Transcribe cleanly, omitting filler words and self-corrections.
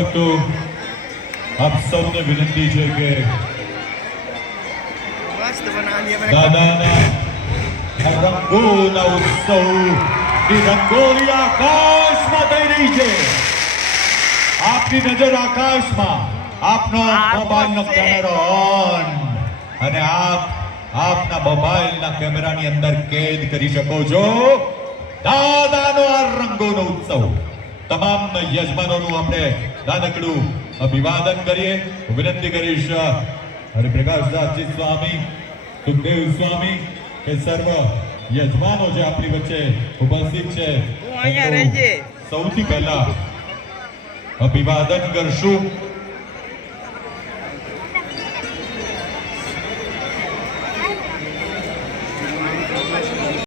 ભક્તો આપ સૌને વિનંતી છે કે દાદાના રંગોના ઉત્સવની રંગોળી આકાશમાં થઈ રહી છે. આપની નજર આકાશમાં, આપનો મોબાઈલનો કેમેરો ઓન અને આપના મોબાઈલના કેમેરાની અંદર કેદ કરી શકો છો દાદાનો આ રંગોનો ઉત્સવ. તમામ યજમાનોનું આપણે નાનકડું અભિવાદન કરીએ. હું વિનંતી કરીશ હરિપ્રકાશદાસજી સ્વામી, સુખદેવ સ્વામી કે સર્વ યજમાનો જે આપણી વચ્ચે ઉપસ્થિત છે સૌથી પહેલા અભિવાદન કરશું.